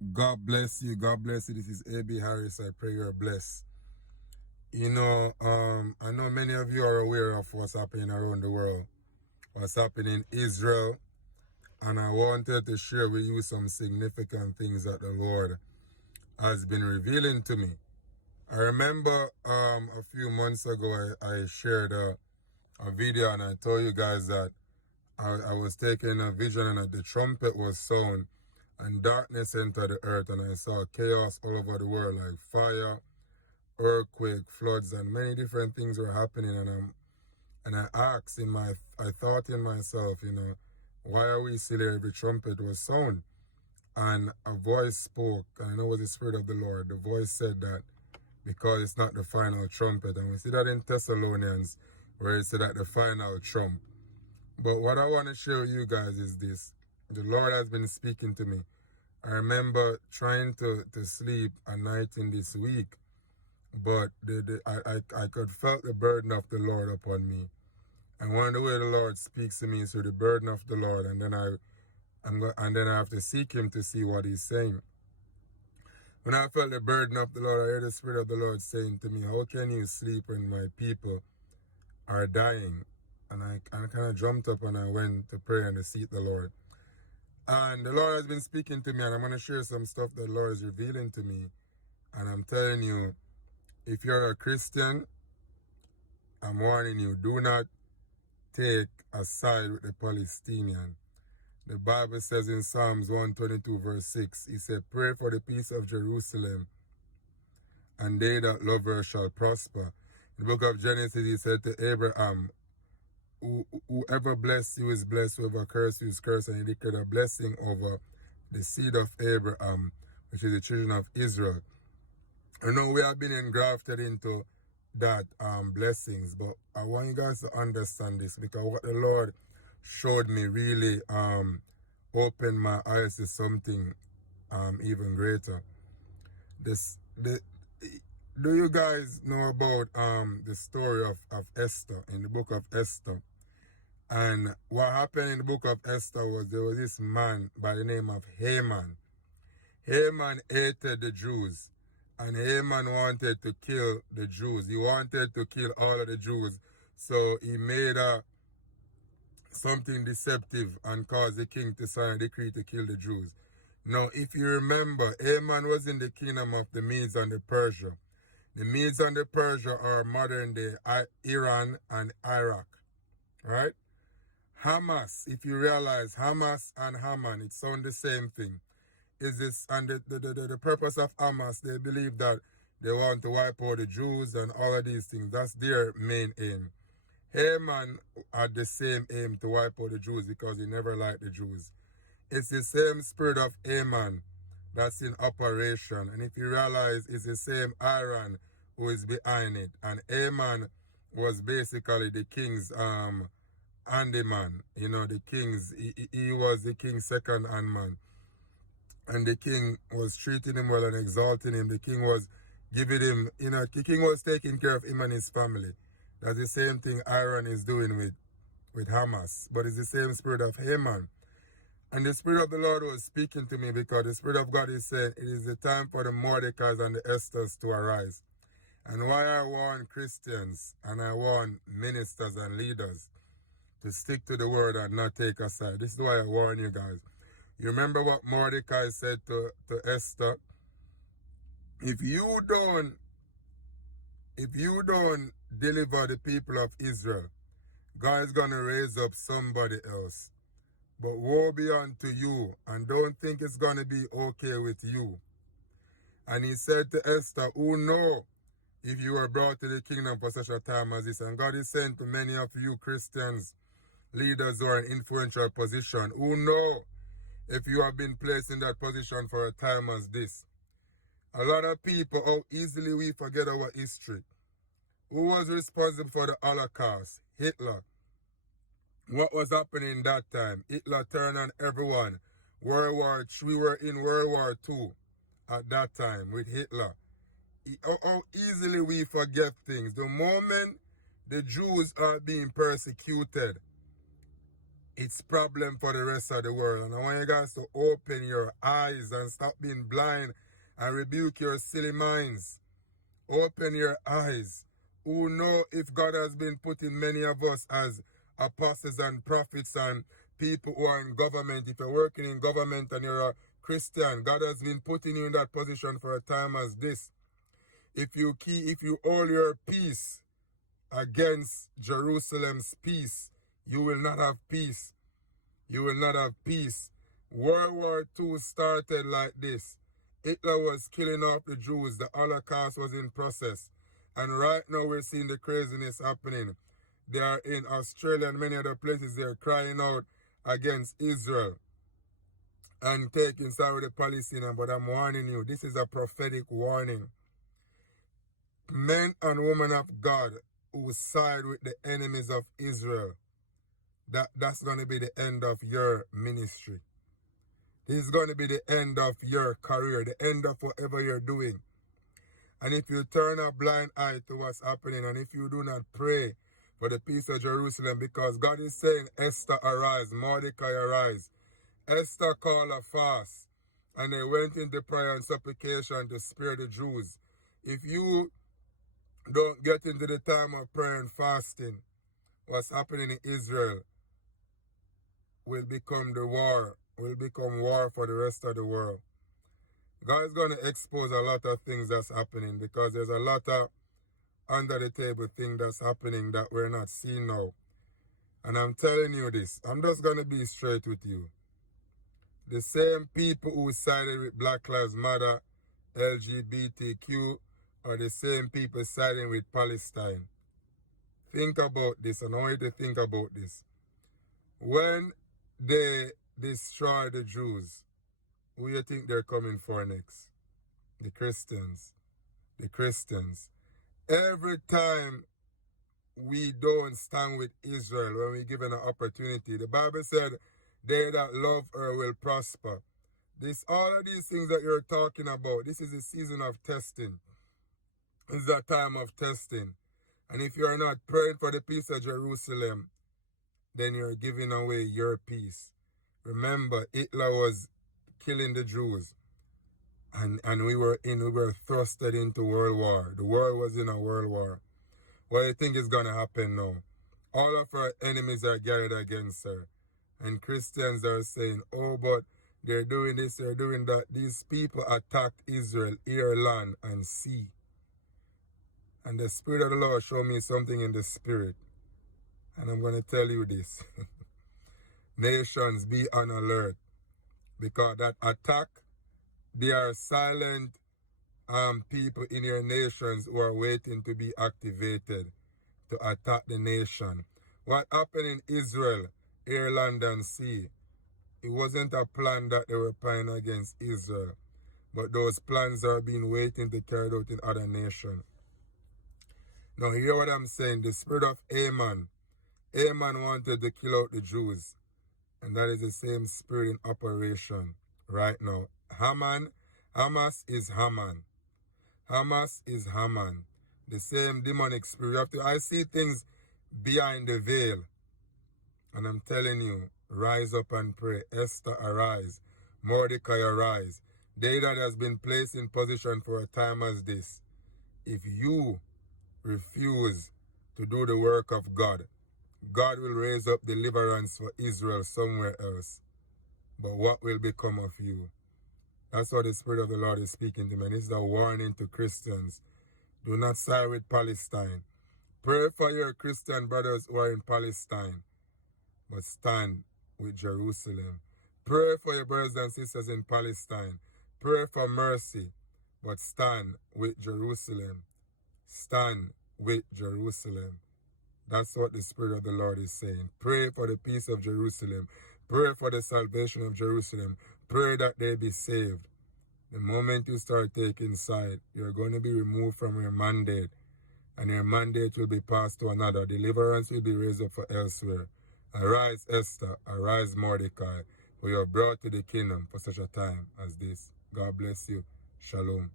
God bless you. God bless you. This is A.B. Harris. I pray you're blessed. I know many of you are aware of what's happening around the world, what's happening in Israel, and I wanted to share with you some significant things that the Lord has been revealing to me. I remember a few months ago I shared a video and I told you guys that I was taking a vision and that the trumpet was sound and darkness entered the earth, and I saw chaos all over the world, like fire, earthquake, floods, and many different things were happening. And I asked I thought in myself, why are we still here if the trumpet was sound? And a voice spoke, and I know it was the Spirit of the Lord. The voice said that because it's not the final trumpet, and we see that in Thessalonians, where it said that the final trump. But what I want to share with you guys is this. The Lord has been speaking to me. I remember trying to sleep a night in this week, but I could felt the burden of the Lord upon me. And one of the way the Lord speaks to me is through the burden of the Lord, and then I have to seek Him to see what He's saying. When I felt the burden of the Lord, I heard the Spirit of the Lord saying to me, "How can you sleep when my people are dying?" And I kind of jumped up and I went to pray and to seek the Lord. And the Lord has been speaking to me, and I'm going to share some stuff that the Lord is revealing to me. And I'm telling you, if you're a Christian, I'm warning you, do not take a side with the Palestinian. The Bible says in Psalms 122 verse 6, He said, "Pray for the peace of Jerusalem, and they that love her shall prosper." In the book of Genesis, He said to Abraham, "Whoever bless you is blessed, whoever curse you is cursed," and He declared a blessing over the seed of Abraham, which is the children of Israel. I know we have been engrafted into that blessings, but I want you guys to understand this, because what the Lord showed me really opened my eyes to something even greater. Do you guys know about the story of Esther in the book of Esther? And what happened in the book of Esther was there was this man by the name of Haman. Haman hated the Jews, and Haman wanted to kill the Jews. He wanted to kill all of the Jews. So he made something deceptive and caused the king to sign a decree to kill the Jews. Now, if you remember, Haman was in the kingdom of the Medes and the Persia. The Medes and the Persia are modern day Iran and Iraq, right? Hamas, if you realize Hamas and Haman, it sounds the same thing. Is this, and the purpose of Hamas, they believe that they want to wipe out the Jews and all of these things. That's their main aim. Haman had the same aim, to wipe out the Jews, because he never liked the Jews. It's the same spirit of Haman that's in operation. And if you realize, it's the same Iran who is behind it. And Haman was basically the king's handyman. The king's, he was the king's second hand man. And the king was treating him well and exalting him. The king was giving him, the king was taking care of him and his family. That's the same thing Iran is doing with Hamas. But it's the same spirit of Haman. And the Spirit of the Lord was speaking to me, because the Spirit of God is saying it is the time for the Mordecais and the Esthers to arise. And why I warn Christians and I warn ministers and leaders to stick to the word and not take a side. This is why I warn you guys. You remember what Mordecai said to Esther? If you don't deliver the people of Israel, God is going to raise up somebody else. But woe be unto you, and don't think it's going to be okay with you. And he said to Esther, who know if you were brought to the kingdom for such a time as this? And God is saying to many of you Christians, leaders who are in influential position, who know if you have been placed in that position for a time as this. A lot of people, how easily we forget our history. Who was responsible for the Holocaust? Hitler. What was happening that time? Hitler turned on everyone. We were in World War II at that time with Hitler. How easily we forget things. The moment the Jews are being persecuted, it's problem for the rest of the world. And I want you guys to open your eyes and stop being blind and rebuke your silly minds. Open your eyes. Who know if God has been putting many of us as apostles and prophets and people who are in government. If you're working in government and you're a Christian, God has been putting you in that position for a time as this. If you hold your peace against Jerusalem's peace, you will not have peace. You will not have peace. World War II started like this. Hitler was killing off the Jews. The Holocaust was in process. And right now we're seeing the craziness happening. They are in Australia and many other places. They're crying out against Israel and taking side with the Palestinians. But I'm warning you, this is a prophetic warning. Men and women of God who side with the enemies of Israel, that's going to be the end of your ministry. This is going to be the end of your career, the end of whatever you're doing. And if you turn a blind eye to what's happening, and if you do not pray for the peace of Jerusalem, because God is saying, Esther, arise, Mordecai, arise. Esther called a fast, and they went into prayer and supplication to spare the Jews. If you don't get into the time of prayer and fasting, what's happening in Israel will become war for the rest of the world. God is going to expose a lot of things that's happening, because there's a lot of under the table things that's happening that we're not seeing now. And I'm telling you this, I'm just going to be straight with you. The same people who sided with Black Lives Matter, LGBTQ, are the same people siding with Palestine. Think about this, and I want you to think about this. When they destroy the Jews, who do you think they're coming for next? The Christians. The Christians. Every time we don't stand with Israel when we're given an opportunity, the Bible said, they that love her will prosper. All of these things that you're talking about, this is a season of testing. It's a time of testing. And if you're not praying for the peace of Jerusalem, then you're giving away your peace. Remember, Hitler was killing the Jews. And we were thrusted into world war. The world was in a world war. What do you think is going to happen now? All of our enemies are gathered against her. And Christians are saying, oh, but they're doing this, they're doing that. These people attacked Israel, air, land, and sea. And the Spirit of the Lord showed me something in the Spirit. And I'm going to tell you this. Nations, be on alert. Because that attack, they are silent people in your nations who are waiting to be activated to attack the nation. What happened in Israel, air, land, and sea, it wasn't a plan that they were planning against Israel. But those plans are being waiting to carry out in other nations. Now hear what I'm saying. The spirit of Haman wanted to kill out the Jews. And that is the same spirit in operation right now. Hamas is Haman. Hamas is Haman. The same demonic spirit. I see things behind the veil. And I'm telling you, rise up and pray. Esther, arise. Mordecai, arise. They that has been placed in position for a time as this. If you refuse to do the work of God, God will raise up deliverance for Israel somewhere else. But what will become of you? That's what the Spirit of the Lord is speaking to me. And it's a warning to Christians. Do not side with Palestine. Pray for your Christian brothers who are in Palestine, but stand with Jerusalem. Pray for your brothers and sisters in Palestine. Pray for mercy, but stand with Jerusalem. Stand with Jerusalem. That's what the Spirit of the Lord is saying. Pray for the peace of Jerusalem. Pray for the salvation of Jerusalem. Pray that they be saved. The moment you start taking side, you're going to be removed from your mandate. And your mandate will be passed to another. Deliverance will be raised up for elsewhere. Arise, Esther. Arise, Mordecai. For you are brought to the kingdom for such a time as this. God bless you. Shalom.